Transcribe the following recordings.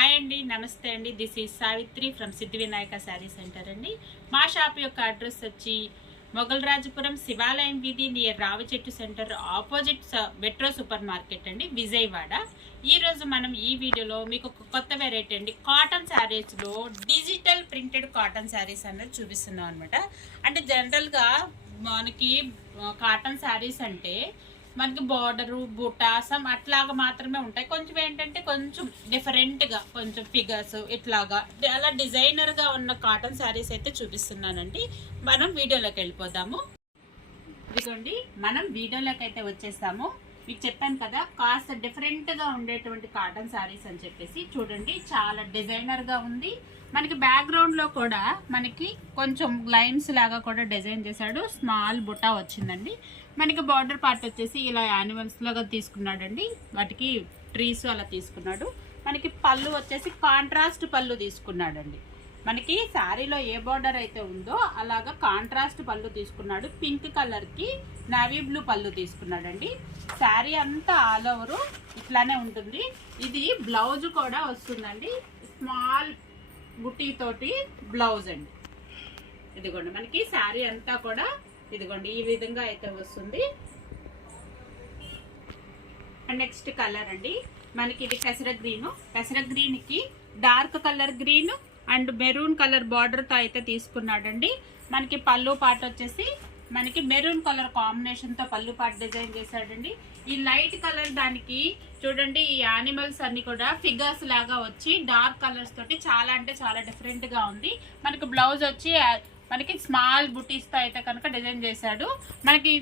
Hi అండి, నమస్తే అండి. This is Savitri from Siddhi Vinayaka sari centre అండి. మా షాప్ యొక్క అడ్రస్ వచ్చి మొగల్రాజపురం శివాలయం వీధి నియర్ రావి చెట్టు centre opposite metro super market అండి, విజయవాడ. ఈరోజు మనం ఈ వీడియోలో మీకు ఒక కొత్త వెరైటీ అండి, కాటన్ శారీస్లో డిజిటల్ ప్రింటెడ్ కాటన్ శారీస్ అనేది చూపిస్తున్నాం అనమాట. అంటే జనరల్గా మనకి కాటన్ శారీస్ అంటే మనకి బార్డరు బుటాసం అట్లాగా మాత్రమే ఉంటాయి. కొంచెం ఏంటంటే కొంచెం డిఫరెంట్గా కొంచెం ఫిగర్స్ ఇట్లాగా అలా డిజైనర్గా ఉన్న కాటన్ శారీస్ అయితే చూపిస్తున్నానండి. మనం వీడియోలోకి వెళ్ళిపోదాము. ఇదిగోండి, మనం వీడియోలోకి అయితే వచ్చేసాము. మీకు చెప్పాను కదా, కాస్త డిఫరెంట్గా ఉండేటువంటి కాటన్ శారీస్ అని చెప్పేసి. చూడండి, చాలా డిజైనర్గా ఉంది. మనకి బ్యాక్గ్రౌండ్లో కూడా మనకి కొంచెం లైన్స్ లాగా కూడా డిజైన్ చేశాడు. స్మాల్ బుటా వచ్చిందండి. మనకి బార్డర్ పార్ట్ వచ్చేసి ఇలా యానిమల్స్ లాగా తీసుకున్నాడండి. వాటికి ట్రీస్ అలా తీసుకున్నాడు. మనకి పళ్ళు వచ్చేసి కాంట్రాస్ట్ పళ్ళు తీసుకున్నాడండి. మనకి శారీలో ఏ బార్డర్ అయితే ఉందో అలాగా కాంట్రాస్ట్ పళ్ళు తీసుకున్నాడు. పింక్ కలర్కి నావీ బ్లూ పళ్ళు తీసుకున్నాడండి. శారీ అంతా ఆల్ ఓవర్ ఇట్లానే ఉంటుంది. ఇది బ్లౌజ్ కూడా వస్తుందండి. స్మాల్ బుటీ తోటి బ్లౌజ్ అండి. ఇదిగోండి, మనకి శారీ అంతా కూడా ఇదిగోండి ఈ విధంగా అయితే వస్తుంది. అండ్ నెక్స్ట్ కలర్ అండి, మనకి ఇది పెసర గ్రీన్ కి dark colour green and maroon colour border తో అయితే తీసుకున్నాడండి. మనకి పళ్ళు పార్ట్ వచ్చేసి మనకి మెరూన్ కలర్ కాంబినేషన్ తో పళ్ళు పార్ట్ డిజైన్ చేశాడండి. ఈ లైట్ కలర్ దానికి చూడండి, ఈ యానిమల్స్ అన్ని కూడా ఫిగర్స్ లాగా వచ్చి డార్క్ కలర్స్ తోటి చాలా అంటే చాలా డిఫరెంట్ గా ఉంది. మనకి బ్లౌజ్ వచ్చి మనకి స్మాల్ బుటీస్ తో అయితే కనుక డిజైన్ చేశాడు. మనకి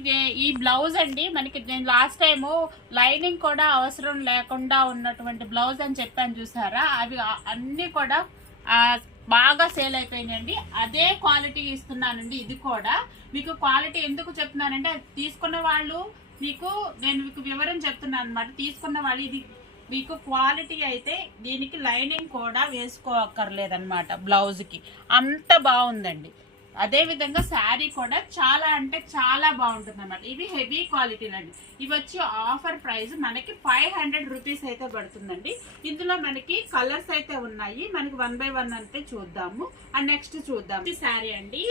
ఈ బ్లౌజ్ అండి, మనకి నేను లాస్ట్ టైము లైనింగ్ కూడా అవసరం లేకుండా ఉన్నటువంటి బ్లౌజ్ అని చెప్పాను చూసారా, అవి అన్ని కూడా బాగా సేల్ అయిపోయినాయండి. అదే క్వాలిటీ ఇస్తున్నానండి. ఇది కూడా మీకు క్వాలిటీ ఎందుకు చెప్తున్నానంటే, తీసుకున్న వాళ్ళు నేను మీకు వివరం చెప్తున్నాను అనమాట. తీసుకున్న వాళ్ళు ఇది మీకు క్వాలిటీ అయితే దీనికి లైనింగ్ కూడా వేసుకోక్కర్లేదన్నమాట. బ్లౌజ్కి అంత బాగుందండి. అదే విధంగా శారీ కూడా చాలా అంటే చాలా బాగుంటుంది అన్నమాట. ఇవి హెవీ క్వాలిటీలు అండి. ఇవి వచ్చి ఆఫర్ ప్రైస్ మనకి 500 రూపీస్ అయితే పడుతుందండి. ఇందులో మనకి కలర్స్ అయితే ఉన్నాయి. మనకి 1 by 1 అయితే చూద్దాము. అండ్ నెక్స్ట్ చూద్దాం ఈ శారీ అండి.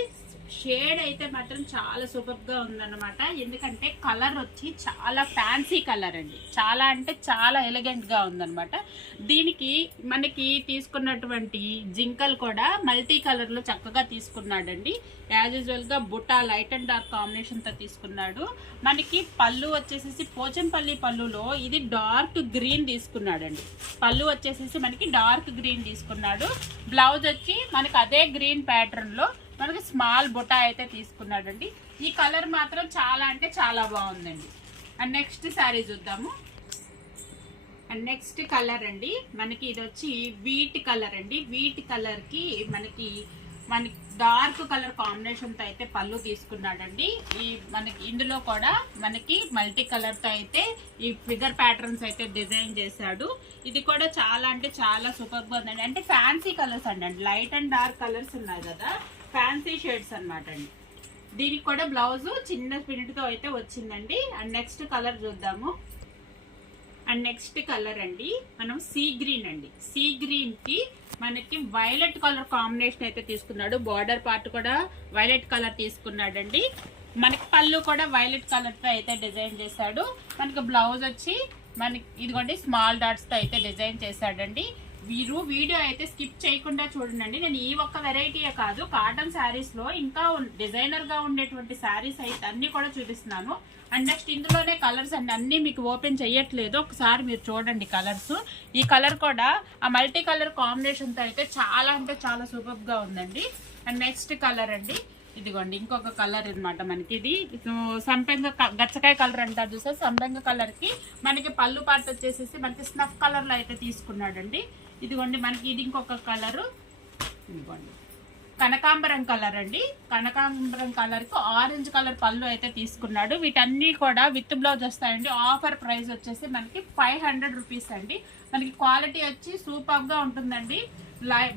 షేడ్ అయితే మాత్రం చాలా సూపర్ గా ఉందన్నమాట. ఎందుకంటే కలర్ వచ్చి చాలా ఫ్యాన్సీ కలర్ అండి. చాలా అంటే చాలా ఎలిగెంట్ గా ఉందన్నమాట. దీనికి మనకి తీసుకున్నటువంటి జింకల్ కూడా మల్టీ కలర్ లో చక్కగా తీసుకున్నాడండి. యాజ్ యూజువల్ గా బుటా లైట్ అండ్ డార్క్ కాంబినేషన్ తో తీసుకున్నాడు. మనకి పళ్ళు వచ్చేసేసి పోచంపల్లి పళ్ళులో ఇది డార్క్ గ్రీన్ తీసుకున్నాడండి. పళ్ళు వచ్చేసేసి మనకి డార్క్ గ్రీన్ తీసుకున్నాడు. బ్లౌజ్ వచ్చి మనకి అదే గ్రీన్ ప్యాటర్న్ లో మనకి స్మాల్ బుటా అయితే తీసుకున్నాడండి. ఈ కలర్ మాత్రం చాలా అంటే చాలా బాగుందండి. అండ్ నెక్స్ట్ శారీ చూద్దాము. అండ్ నెక్స్ట్ కలర్ అండి, మనకి ఇది వచ్చి వీట్ కలర్ అండి. వీట్ కలర్ కి మనకి డార్క్ కలర్ కాంబినేషన్ తో అయితే పళ్ళు తీసుకున్నాడండి. మనకి ఇందులో కూడా మనకి మల్టీ కలర్ తో అయితే ఈ ఫిగర్ ప్యాటర్న్స్ అయితే డిజైన్ చేశాడు. ఇది కూడా చాలా అంటే చాలా సూపర్ గా ఉందండి. అంటే ఫ్యాన్సీ కలర్స్ అండి. లైట్ అండ్ డార్క్ కలర్స్ ఉన్నాయి కదా, ఫ్యాన్సీ షేడ్స్ అన్నమాట అండి. దీనికి కూడా బ్లౌజ్ చిన్న ప్రింట్ తో అయితే వచ్చిందండి. అండ్ నెక్స్ట్ కలర్ చూద్దాము. అండ్ నెక్స్ట్ కలర్ అండి, మనం సీ గ్రీన్ అండి. సీ గ్రీన్ కి మనకి వైలెట్ కలర్ కాంబినేషన్ అయితే తీసుకున్నాడు. బార్డర్ పార్ట్ కూడా వైలెట్ కలర్ తీసుకున్నాడండి. మనకి పళ్ళు కూడా వైలెట్ కలర్ తో అయితే డిజైన్ చేశాడు. మనకి బ్లౌజ్ వచ్చి మనకి ఇదిగోండి స్మాల్ డాట్స్ తో అయితే డిజైన్ చేశాడండి. మీరు వీడియో అయితే స్కిప్ చేయకుండా చూడండి. నేను ఈ ఒక్క వెరైటీయే కాదు, కాటన్ శారీస్ లో ఇంకా డిజైనర్ గా ఉండేటువంటి శారీస్ అయితే అన్ని కూడా చూపిస్తున్నాను. అండ్ నెక్స్ట్ ఇందులోనే కలర్స్ అండి, అన్ని మీకు ఓపెన్ చేయట్లేదు, ఒకసారి మీరు చూడండి కలర్స్. ఈ కలర్ కూడా ఆ మల్టీ కలర్ కాంబినేషన్ తో అయితే చాలా అంటే చాలా సూపర్ గా ఉందండి. అండ్ నెక్స్ట్ కలర్ అండి, ఇదిగోండి ఇంకొక కలర్ అనమాట. మనకి ఇది సంపెంగ గచ్చకాయ కలర్ అంటారు చూసారు. సంపెంగ కలర్ కి మనకి పళ్ళు పార్ట్ వచ్చేసేసి మనకి స్నఫ్ కలర్ లో అయితే తీసుకున్నాడండి. ఇదిగోండి మనకి ఇది ఇంకొక కలరు, ఇదిగోండి కనకాంబరం కలర్ అండి. కనకాంబరం కలర్ కు ఆరెంజ్ కలర్ పళ్ళు అయితే తీసుకున్నాడు. వీటన్నీ కూడా విత్ బ్లౌజ్ వస్తాయండి. ఆఫర్ ప్రైస్ వచ్చేసి మనకి 500 రూపీస్ అండి. మనకి క్వాలిటీ వచ్చి సూపర్ గా ఉంటుందండి.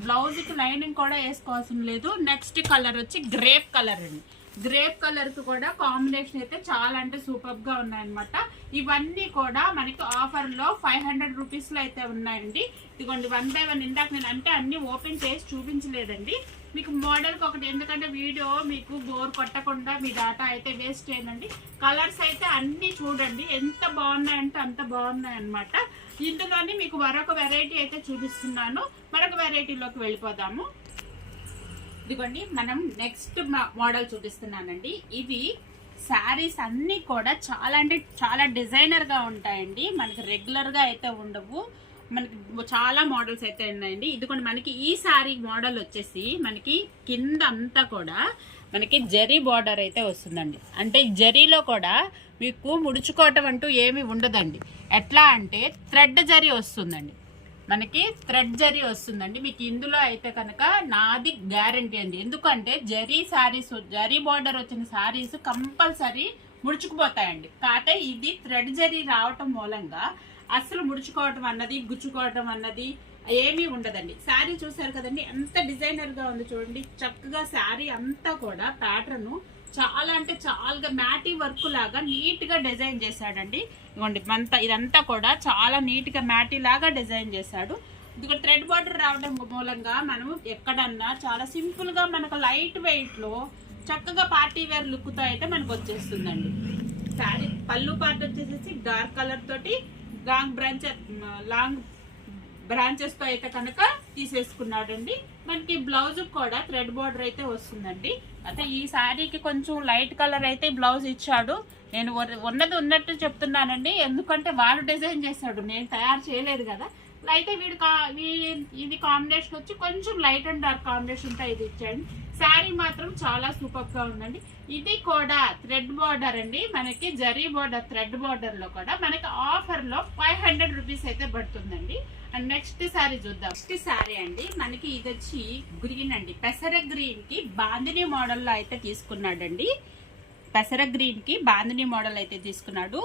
బ్లౌజ్ కి లైనింగ్ కూడా వేసుకోవాల్సిన లేదు. నెక్స్ట్ కలర్ వచ్చి గ్రేప్ కలర్ అండి. గ్రేప్ కలర్ కి కూడా కాంబినేషన్ అయితే చాలా అంటే సూపర్ గా ఉన్నాయన్నమాట. ఇవన్నీ కూడా మనకి ఆఫర్లో 500 రూపీస్లో అయితే ఉన్నాయండి. ఇదిగోండి 1 బై 1. ఇందాక నేను అంటే అన్ని ఓపెన్ చేసి చూపించలేదండి మీకు మోడల్కి ఒకటి, ఎందుకంటే వీడియో మీకు బోర్ కొట్టకుండా మీ డేటా అయితే వేస్ట్ చేయనండి. కలర్స్ అయితే అన్నీ చూడండి ఎంత బాగున్నాయంటే అంత బాగున్నాయి అన్నమాట. ఇందులోని మీకు మరొక వెరైటీ అయితే చూపిస్తున్నాను. మరొక వెరైటీలోకి వెళ్ళిపోదాము. ఇదిగోండి మనం నెక్స్ట్ మోడల్ చూపిస్తున్నానండి. ఇవి శారీస్ అన్నీ కూడా చాలా అంటే చాలా డిజైనర్గా ఉంటాయండి. మనకి రెగ్యులర్గా అయితే ఉండవు. మనకి చాలా మోడల్స్ అయితే ఉన్నాయండి. ఇదిగోండి మనకి ఈ శారీ మోడల్ వచ్చేసి మనకి కింద అంతా కూడా మనకి జరీ బార్డర్ అయితే వస్తుందండి. అంటే జరీలో కూడా మీకు ముడుచుకోవటం అంటూ ఏమీ ఉండదండి. ఎట్లా అంటే థ్రెడ్ జరీ వస్తుందండి, మనకి థ్రెడ్ జరీ వస్తుందండి. మీకు ఇందులో అయితే కనుక నాది గ్యారంటీ అండి. ఎందుకంటే జరీ శారీస్, జరీ బార్డర్ వచ్చిన శారీస్ కంపల్సరీ ముడుచుకుపోతాయండి. కాకపోతే ఇది థ్రెడ్ జరీ రావటం మూలంగా అసలు ముడుచుకోవటం అన్నది, గుచ్చుకోవటం అన్నది ఏమీ ఉండదండి. శారీ చూసారు కదండి ఎంత డిజైనర్గా ఉంది చూడండి. చక్కగా శారీ అంతా కూడా ప్యాటర్న్ చాలా అంటే చాలా మ్యాటీ వర్క్ లాగా నీట్ గా డిజైన్ చేశాడండి. ఇదిగోండి ఇదంతా కూడా చాలా నీట్ గా మ్యాటీ లాగా డిజైన్ చేశాడు. ఇది థ్రెడ్ బార్డర్ రావడం మూలంగా మనం ఎక్కడన్నా చాలా సింపుల్ గా మనకు లైట్ వెయిట్ లో చక్కగా పార్టీ వేర్ లుక్ తో అయితే మనకు వచ్చేస్తుందండి. శారీ పళ్ళు పార్ట్ వచ్చేసి డార్క్ కలర్ తోటి లాంగ్ బ్రాంచెస్ తో అయితే కనుక తీసేసుకున్నాడండి. మనకి బ్లౌజ్ కూడా థ్రెడ్ బార్డర్ అయితే వస్తుందండి. అయితే ఈ శారీకి కొంచెం లైట్ కలర్ అయితే బ్లౌజ్ ఇచ్చాడు. నేను ఉన్నది ఉన్నట్టు చెప్తున్నానండి, ఎందుకంటే వాడు డిజైన్ చేశాడు, నేను తయారు చేయలేదు కదా. అయితే ఇది కాంబినేషన్ వచ్చి కొంచెం లైట్ అండ్ డార్క్ కాంబినేషన్ తో ఇది ఇచ్చాడు. శారీ మాత్రం చాలా సూపర్ గా ఉందండి. ఇది కూడా థ్రెడ్ బార్డర్ అండి, మనకి జరీ బార్డర్ థ్రెడ్ బార్డర్ లో కూడా మనకి ఆఫర్ లో 500 రూపీస్ అయితే పడుతుందండి. అండ్ నెక్స్ట్ శారీ చూద్దాం. నెక్స్ట్ శారీ అండి మనకి ఇది వచ్చి గ్రీన్ అండి. పెసర గ్రీన్ కి బాందిని మోడల్లో అయితే తీసుకున్నాడండి. పెసర గ్రీన్ కి బాందిని మోడల్ అయితే తీసుకున్నాడు.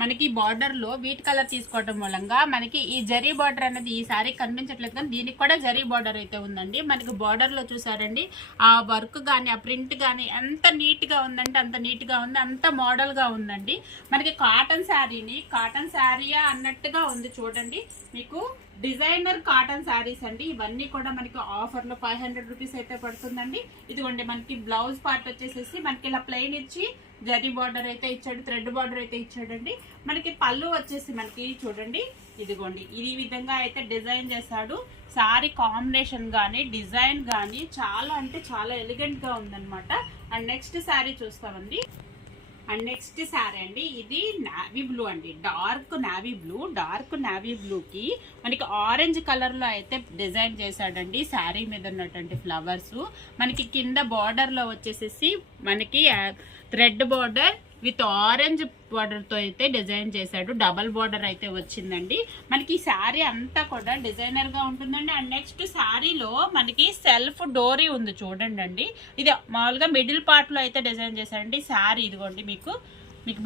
మనకి బార్డర్ లో వీట్ కలర్ తీసుకోవడం మూలంగా మనకి ఈ జరీ బార్డర్ అనేది ఈ శారీ కనిపించట్లేదు, కానీ దీనికి కూడా జరీ బార్డర్ అయితే ఉందండి. మనకి బార్డర్ లో చూసారండి ఆ వర్క్ కానీ ఆ ప్రింట్ కానీ ఎంత నీట్ గా ఉందంటే అంత నీట్ గా ఉంది, అంత మోడల్ గా ఉందండి. మనకి కాటన్ శారీయా అన్నట్టుగా ఉంది చూడండి. మీకు డిజైనర్ కాటన్ శారీస్ అండి. ఇవన్నీ కూడా మనకి ఆఫర్ లో 500 రూపీస్ అయితే పడుతుందండి. ఇదిగోండి మనకి బ్లౌజ్ పార్ట్ వచ్చేసేసి మనకి ఇలా ప్లెయిన్ ఇచ్చి జరీ బార్డర్ అయితే ఇచ్చాడు, థ్రెడ్ బార్డర్ అయితే ఇచ్చాడండి. మనకి పళ్ళు వచ్చేసి మనకి చూడండి ఇదిగోండి ఈ విధంగా అయితే డిజైన్ చేశాడు. శారీ కాంబినేషన్ కానీ డిజైన్ కానీ చాలా అంటే చాలా ఎలిగెంట్ గా ఉందన్నమాట. అండ్ నెక్స్ట్ శారీ చూస్తామండి. అండ్ నెక్స్ట్ శారీ అండి ఇది నావీ బ్లూ అండి. డార్క్ నావీ బ్లూకి మనకి ఆరెంజ్ కలర్ లో అయితే డిజైన్ చేశాడండి. శారీ మీద ఉన్నటువంటి ఫ్లవర్స్ మనకి కింద బార్డర్ లో వచ్చేసేసి మనకి thread border with orange border తో అయితే డిజైన్ చేశాడు. డబల్ బార్డర్ అయితే వచ్చిందండి. మనకి ఈ శారీ అంతా కూడా డిజైనర్ గా ఉంటుందండి. అండ్ నెక్స్ట్ శారీలో మనకి సెల్ఫ్ డోరీ ఉంది చూడండి అండి. ఇది మామూలుగా మిడిల్ పార్ట్ లో అయితే డిజైన్ చేశాడండి. శారీ ఇదిగోండి మీకు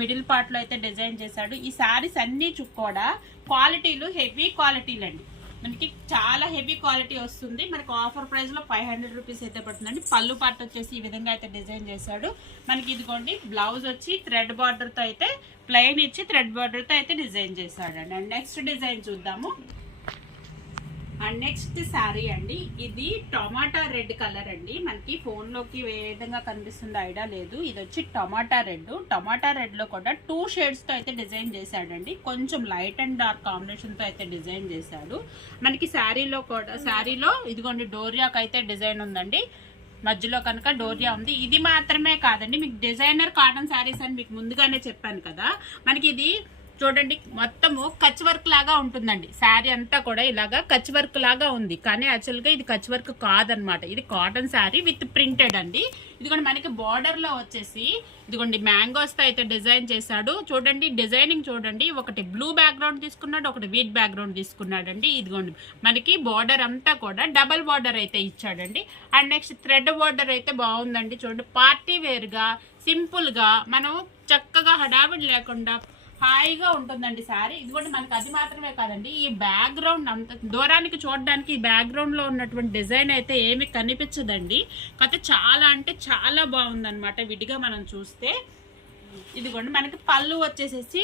మిడిల్ పార్ట్ లో అయితే డిజైన్ చేశాడు. ఈ శారీస్ అన్ని కూడా క్వాలిటీలు హెవీ క్వాలిటీలు అండి. మనకి చాలా హెవీ క్వాలిటీ వస్తుంది. మనకి ఆఫర్ ప్రైస్ లో 500 రూపీస్ అయితే పడుతుందండి. పళ్ళు పార్ట్ వచ్చేసి ఈ విధంగా అయితే డిజైన్ చేశాడు. మనకి ఇదిగోండి బ్లౌజ్ వచ్చి థ్రెడ్ బార్డర్ తో అయితే ప్లెయిన్ ఇచ్చి థ్రెడ్ బార్డర్ తో అయితే డిజైన్ చేశాడండి. అండ్ నెక్స్ట్ డిజైన్ చూద్దాము. అండ్ నెక్స్ట్ శారీ అండి ఇది టొమాటా రెడ్ కలర్ అండి. మనకి ఫోన్ లోకి ఏ విధంగా కనిపిస్తుందో ఐడియా లేదు. ఇది వచ్చి టొమాటా రెడ్ లో కూడా 2 షేడ్స్ తో అయితే డిజైన్ చేశాడండి. కొంచెం లైట్ అండ్ డార్క్ కాంబినేషన్ తో అయితే డిజైన్ చేశాడు. మనకి శారీలో ఇదిగోండి డోరియాకి అయితే డిజైన్ ఉందండి. మధ్యలో కనుక డోరియా ఉంది. ఇది మాత్రమే కాదండి, మీకు డిజైనర్ కాటన్ శారీస్ అని మీకు ముందుగానే చెప్పాను కదా. మనకి ఇది చూడండి మొత్తము కచ్ వర్క్ లాగా ఉంటుందండి. శారీ అంతా కూడా ఇలాగా కచ్ వర్క్ లాగా ఉంది, కానీ యాక్చువల్గా ఇది కచ్ వర్క్ కాదనమాట. ఇది కాటన్ శారీ విత్ ప్రింటెడ్ అండి. ఇదిగోండి మనకి బార్డర్ లో వచ్చేసి ఇదిగోండి మ్యాంగోస్ తో అయితే డిజైన్ చేశాడు. చూడండి డిజైనింగ్ చూడండి, ఒకటి బ్లూ బ్యాక్గ్రౌండ్ తీసుకున్నాడు, ఒకటి వీట్ బ్యాక్గ్రౌండ్ తీసుకున్నాడండి. ఇదిగోండి మనకి బార్డర్ అంతా కూడా డబల్ బార్డర్ అయితే ఇచ్చాడండి. అండ్ నెక్స్ట్ థ్రెడ్ బార్డర్ అయితే బాగుందండి. చూడండి పార్టీ వేర్ గా సింపుల్ గా మనం చక్కగా హడావిడి లేకుండా హాయిగా ఉంటుందండి శారీ. ఇదిగోండి మనకి అది మాత్రమే కాదండి, ఈ బ్యాక్గ్రౌండ్ అంత దూరానికి చూడడానికి ఈ బ్యాక్గ్రౌండ్ లో ఉన్నటువంటి డిజైన్ అయితే ఏమి కనిపించదండి. కాకపోతే చాలా అంటే చాలా బాగుందన్నమాట విడిగా మనం చూస్తే. ఇదిగోండి మనకి పళ్ళు వచ్చేసేసి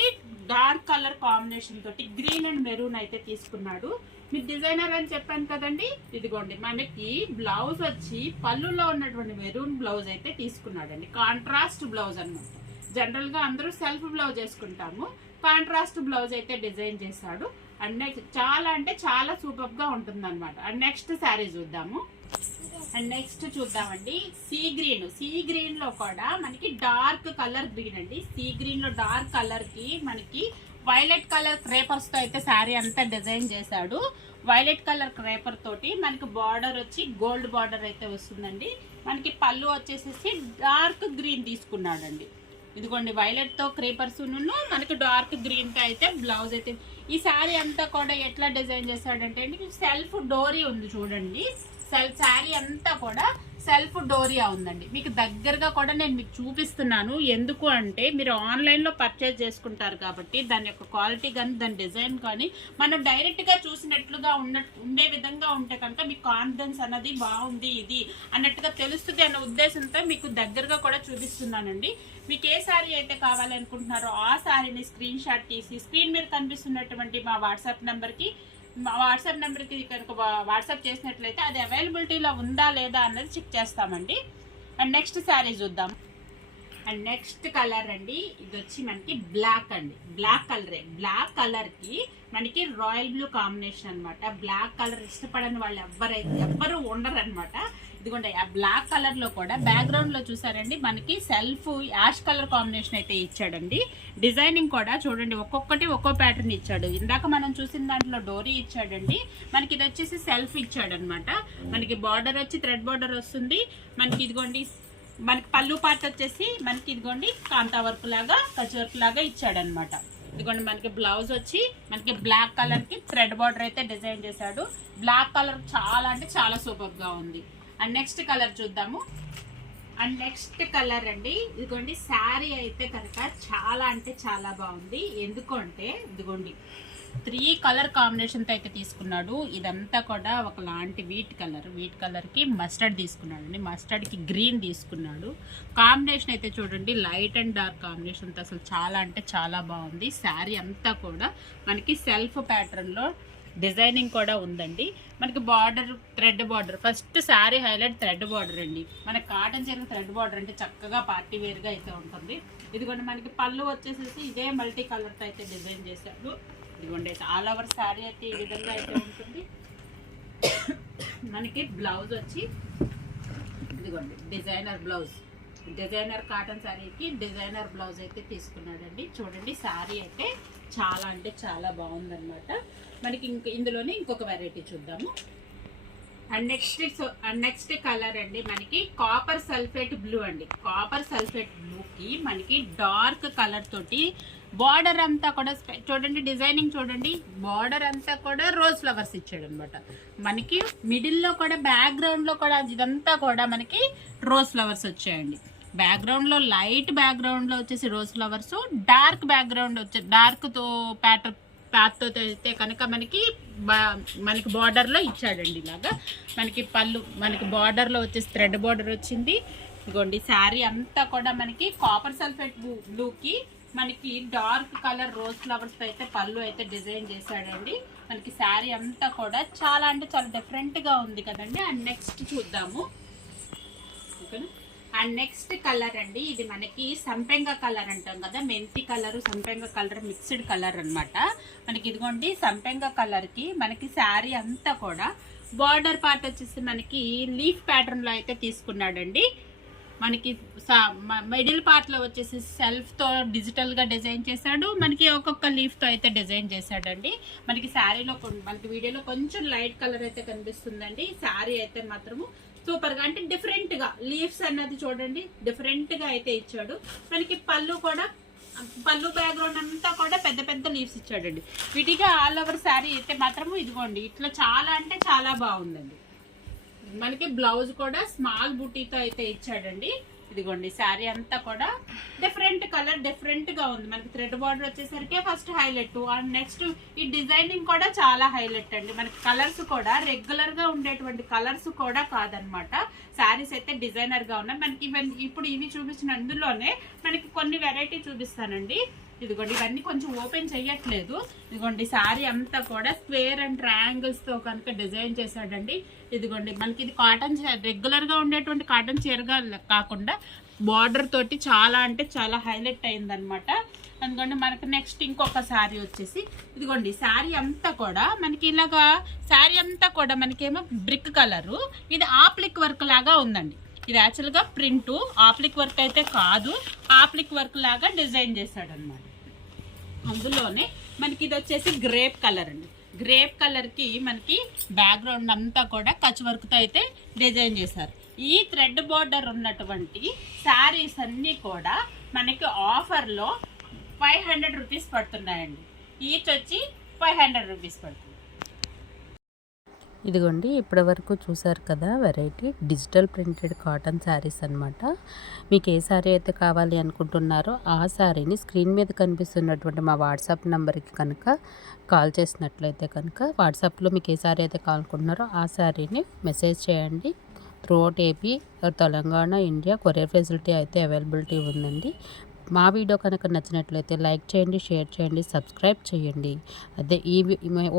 డార్క్ కలర్ కాంబినేషన్ తోటి గ్రీన్ అండ్ మెరూన్ అయితే తీసుకున్నాడు. మీరు డిజైనర్ అని చెప్పాను కదండి, ఇదిగోండి మనకి బ్లౌజ్ వచ్చి పళ్ళులో ఉన్నటువంటి మెరూన్ బ్లౌజ్ అయితే తీసుకున్నాడండి. కాంట్రాస్ట్ బ్లౌజ్ అన్నమాట. జనరల్ గా అందరూ సెల్ఫ్ బ్లౌజ్ వేసుకుంటాము, కాంట్రాస్ట్ బ్లౌజ్ అయితే డిజైన్ చేశాడు. అండ్ నెక్స్ట్ చాలా అంటే చాలా సూపర్ గా ఉంటుంది అనమాట. అండ్ నెక్స్ట్ శారీ చూద్దాము. అండ్ నెక్స్ట్ చూద్దామండి సీ గ్రీన్ లో కూడా మనకి డార్క్ కలర్ గ్రీన్ అండి. సీ గ్రీన్ లో డార్క్ కలర్ కి మనకి వైలెట్ కలర్ క్రేపర్స్ తో అయితే శారీ అంతా డిజైన్ చేశాడు. వైలెట్ కలర్ క్రేపర్ తోటి మనకి బార్డర్ వచ్చి గోల్డ్ బార్డర్ అయితే వస్తుందండి. మనకి పళ్ళు వచ్చేసేసి డార్క్ గ్రీన్ తీసుకున్నాడండి. ఇదిగోండి వైలెట్ తో క్రేపర్స్ మనకి డార్క్ గ్రీన్ తో అయితే బ్లౌజ్ అయితే. ఈ శారీ అంతా కూడా ఎట్లా డిజైన్ చేశాడంటే అండి, సెల్ఫ్ డోరీ ఉంది చూడండి. శారీ అంతా కూడా సెల్ఫ్ డోరియా ఉందండి. మీకు దగ్గరగా కూడా నేను మీకు చూపిస్తున్నాను. ఎందుకు అంటే మీరు ఆన్లైన్లో పర్చేజ్ చేసుకుంటారు కాబట్టి దాని యొక్క క్వాలిటీ కానీ దాని డిజైన్ కానీ మనం డైరెక్ట్గా చూసినట్లుగా ఉండే విధంగా ఉంటే కనుక మీకు కాన్ఫిడెన్స్ అన్నది బాగుంది ఇది అన్నట్టుగా తెలుస్తుంది అన్న ఉద్దేశంతో మీకు దగ్గరగా కూడా చూపిస్తున్నానండి. మీకు ఏ శారీ అయితే కావాలనుకుంటున్నారో ఆ శారీని స్క్రీన్ షాట్ తీసి స్క్రీన్ మీద కనిపిస్తున్నటువంటి మా వాట్సాప్ నెంబర్కి కనుక వాట్సాప్ చేసినట్లయితే అది అవైలబిలిటీలో ఉందా లేదా అన్నది చెక్ చేస్తామండి. అండ్ నెక్స్ట్ శారీ చూద్దాం. అండ్ నెక్స్ట్ కలర్ అండి, ఇది వచ్చి మనకి బ్లాక్ అండి. బ్లాక్ కలర్ కి మనకి రాయల్ బ్లూ కాంబినేషన్ అనమాట. బ్లాక్ కలర్ ఇష్టపడని వాళ్ళు ఎవ్వరు ఉండరు అనమాట. ఇదిగోండి ఆ బ్లాక్ కలర్ లో కూడా బ్యాక్గ్రౌండ్ లో చూసారండి మనకి సెల్ఫ్ యాష్ కలర్ కాంబినేషన్ అయితే ఇచ్చాడండి. డిజైనింగ్ కూడా చూడండి ఒక్కొక్కటి ఒక్కో ప్యాటర్న్ ఇచ్చాడు. ఇందాక మనం చూసిన దాంట్లో డోరీ ఇచ్చాడండి. మనకి ఇది వచ్చేసి సెల్ఫ్ ఇచ్చాడు అనమాట. మనకి బార్డర్ వచ్చి థ్రెడ్ బార్డర్ వస్తుంది. మనకి ఇదిగోండి మనకి పళ్ళు పార్ట్ వచ్చేసి మనకి ఇదిగోండి కాంతా వర్క్ లాగా కచ్ వర్క్ లాగా ఇచ్చాడనమాట. ఇదిగోండి మనకి బ్లౌజ్ వచ్చి మనకి బ్లాక్ కలర్ కి థ్రెడ్ బార్డర్ అయితే డిజైన్ చేశాడు. బ్లాక్ కలర్ చాలా అంటే చాలా సూపర్ గా ఉంది. అండ్ నెక్స్ట్ కలర్ చూద్దాము. అండ్ నెక్స్ట్ కలర్ అండి, ఇదిగోండి శారీ అయితే కనుక చాలా అంటే చాలా బాగుంది. ఎందుకు అంటే ఇదిగోండి 3 కలర్ కాంబినేషన్ తో అయితే తీసుకున్నాడు. ఇదంతా కూడా ఒకలాంటి వీట్ కలర్ కి మస్టర్డ్ తీసుకున్నాడు అండి. మస్టర్డ్ కి గ్రీన్ తీసుకున్నాడు. కాంబినేషన్ అయితే చూడండి లైట్ అండ్ డార్క్ కాంబినేషన్ తో అసలు చాలా అంటే చాలా బాగుంది. శారీ అంతా కూడా మనకి సెల్ఫ్ ప్యాటర్న్ లో డిజైనింగ్ కూడా ఉందండి. మనకి border thread border, first sari highlight thread border అండి. మనకి కాటన్ చీర థ్రెడ్ బార్డర్ అంటే చక్కగా పార్టీ వేర్ గా అయితే ఉంటుంది. ఇదిగోండి మనకి పళ్ళు వచ్చేసేసి ఇదే మల్టీ కలర్ తో అయితే డిజైన్ చేశాడు. ఇదిగోండి ఆల్ ఓవర్ శారీ అయితే ఈ విధంగా అయితే ఉంటుంది. మనకి బ్లౌజ్ వచ్చి ఇదిగోండి డిజైనర్ కాటన్ శారీకి డిజైనర్ బ్లౌజ్ అయితే తీసుకున్నాడండి. చూడండి శారీ అయితే చాలా అంటే చాలా బాగుందన్నమాట. మనకి ఇందులోనే ఇంకొక వెరైటీ చూద్దాము. అండ్ నెక్స్ట్ కలర్ అండి మనకి కాపర్ సల్ఫేట్ బ్లూ అండి. కాపర్ సల్ఫేట్ బ్లూకి మనకి డార్క్ కలర్ తోటి బార్డర్ అంతా కూడా చూడండి డిజైనింగ్ చూడండి. బార్డర్ అంతా కూడా రోజ్ ఫ్లవర్స్ ఇచ్చాడు అనమాట. మనకి మిడిల్లో కూడా బ్యాక్గ్రౌండ్ లో కూడా ఇదంతా కూడా మనకి రోజ్ ఫ్లవర్స్ వచ్చాయండి. బ్యాక్గ్రౌండ్ లో లైట్ బ్యాక్గ్రౌండ్ లో వచ్చేసి రోజ్ ఫ్లవర్స్, డార్క్ బ్యాక్గ్రౌండ్ వచ్చే డార్క్ తో ప్యాత్ తో అయితే కనుక మనకి బార్డర్ లో ఇచ్చాడండి. ఇలాగా మనకి పళ్ళు మనకి బార్డర్ లో వచ్చేసి థ్రెడ్ బార్డర్ వచ్చింది. ఇదిగోండి శారీ అంతా కూడా మనకి కాపర్ సల్ఫేట్ బ్లూకి మనకి డార్క్ కలర్ రోజ్ ఫ్లవర్స్ తో అయితే పళ్ళు అయితే డిజైన్ చేశాడండి. మనకి శారీ అంతా కూడా చాలా అంటే చాలా డిఫరెంట్ గా ఉంది కదండి. అండ్ నెక్స్ట్ చూద్దాము. ఓకేనా. అండ్ నెక్స్ట్ కలర్ అండి, ఇది మనకి సంపెంగ కలర్ అంటాం కదా, మెంతి కలర్ సంపెంగ కలర్ మిక్స్డ్ కలర్ అన్నమాట. మనకి ఇదిగోండి సంపెంగ కలర్ కి మనకి శారీ అంతా కూడా బార్డర్ పార్ట్ వచ్చేసి మనకి లీఫ్ ప్యాటర్న్ లో అయితే తీసుకున్నాడండి. మనకి మిడిల్ పార్ట్ లో వచ్చేసి సెల్ఫ్ తో డిజిటల్ గా డిజైన్ చేశాడు. మనకి ఒక్కొక్క లీఫ్ తో అయితే డిజైన్ చేశాడండి. మనకి శారీలో మనకి వీడియోలో కొంచెం లైట్ కలర్ అయితే కనిపిస్తుందండి. శారీ అయితే మాత్రము సూపర్ గా అంటే డిఫరెంట్ గా లీవ్స్ అన్నది చూడండి డిఫరెంట్ గా అయితే ఇచ్చాడు. మనకి పళ్ళు బ్యాక్గ్రౌండ్ అంతా కూడా పెద్ద పెద్ద లీవ్స్ ఇచ్చాడండి. విడిగా ఆల్ ఓవర్ శారీ అయితే మాత్రము ఇదిగోండి ఇట్లా చాలా అంటే చాలా బాగుందండి. మనకి బ్లౌజ్ కూడా స్మాల్ బుటీతో అయితే ఇచ్చాడండి. ఇదిగోండి శారీ అంతా కూడా డిఫరెంట్ కలర్ డిఫరెంట్ గా ఉంది. మనకి థ్రెడ్ బార్డర్ వచ్చేసరికి ఫస్ట్ హైలైట్. అండ్ నెక్స్ట్ ఈ డిజైనింగ్ కూడా చాలా హైలైట్ అండి. మనకి కలర్స్ కూడా రెగ్యులర్ గా ఉండేటువంటి కలర్స్ కూడా కాదనమాట. శారీస్ అయితే డిజైనర్ గా ఉన్నాయి. మనకి ఇప్పుడు ఇవి చూపించిన అందులోనే మనకి కొన్ని వెరైటీ చూపిస్తానండి. ఇదిగోండి ఇవన్నీ కొంచెం ఓపెన్ చెయ్యట్లేదు. ఇదిగోండి శారీ అంతా కూడా స్క్వేర్ అండ్ ట్రయాంగిల్స్తో కనుక డిజైన్ చేశాడండి. ఇదిగోండి మనకి ఇది కాటన్ రెగ్యులర్గా ఉండేటువంటి కాటన్ చీరగా కాకుండా బార్డర్ తోటి చాలా అంటే చాలా హైలైట్ అయిందనమాట. అందుకని మనకు నెక్స్ట్ ఇంకొక శారీ వచ్చేసి ఇదిగోండి శారీ అంతా కూడా మనకి ఇలాగా శారీ అంతా కూడా మనకేమో బ్రిక్ కలరు, ఇది ఆప్లిక్ వర్క్ లాగా ఉందండి. ఇది యాక్చువల్గా ప్రింట్ ఆప్లిక్ వర్క్ అయితే కాదు, ఆప్లిక్ వర్క్ లాగా డిజైన్ చేశాడు అనమాట. అందులోనే మనకి ఇది వచ్చేసి గ్రేప్ కలర్ అండి. గ్రేప్ కలర్కి మనకి బ్యాక్గ్రౌండ్ అంతా కూడా కచ్ వర్క్తో అయితే డిజైన్ చేశారు. ఈ థ్రెడ్ బార్డర్ ఉన్నటువంటి శారీస్ అన్నీ కూడా మనకి ఆఫర్లో 500 రూపీస్ పడుతున్నాయండి. ఈచ్ వచ్చి 500 రూపీస్ పడుతుంది. ఇదిగోండి ఇప్పటి వరకు చూసారు కదా variety digital printed cotton saris అనమాట. మీకు ఏ శారీ అయితే కావాలి అనుకుంటున్నారో ఆ శారీని స్క్రీన్ మీద కనిపిస్తున్నటువంటి మా వాట్సాప్ నెంబర్కి కనుక కాల్ చేసినట్లయితే కనుక వాట్సాప్లో మీకు ఏ శారీ అయితే కావాలనుకుంటున్నారో ఆ శారీని మెసేజ్ చేయండి. Throughout AP, Telangana, India courier facility అయితే అవైలబిలిటీ ఉందండి. మా వీడియో కనుక నచ్చినట్లయితే లైక్ చేయండి, షేర్ చేయండి, సబ్స్క్రైబ్ చేయండి. అదే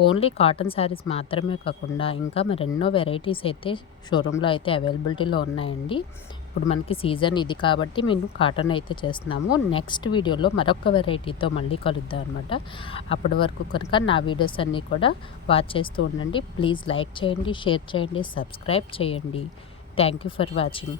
ఓన్లీ కాటన్ శారీస్ మాత్రమే కాకుండా ఇంకా మరెన్నో వెరైటీస్ అయితే షోరూంలో అయితే అవైలబిలిటీలో ఉన్నాయండి. ఇప్పుడు మనకి సీజన్ ఇది కాబట్టి మేము కాటన్ అయితే చేస్తున్నాము. నెక్స్ట్ వీడియోలో మరొక వెరైటీతో మళ్ళీ కలుద్దాం అనమాట. అప్పటి వరకు కనుక నా వీడియోస్ అన్నీ కూడా వాచ్ చేస్తూ ఉండండి. ప్లీజ్ లైక్ చేయండి, షేర్ చేయండి, సబ్స్క్రైబ్ చేయండి. Thank you for watching.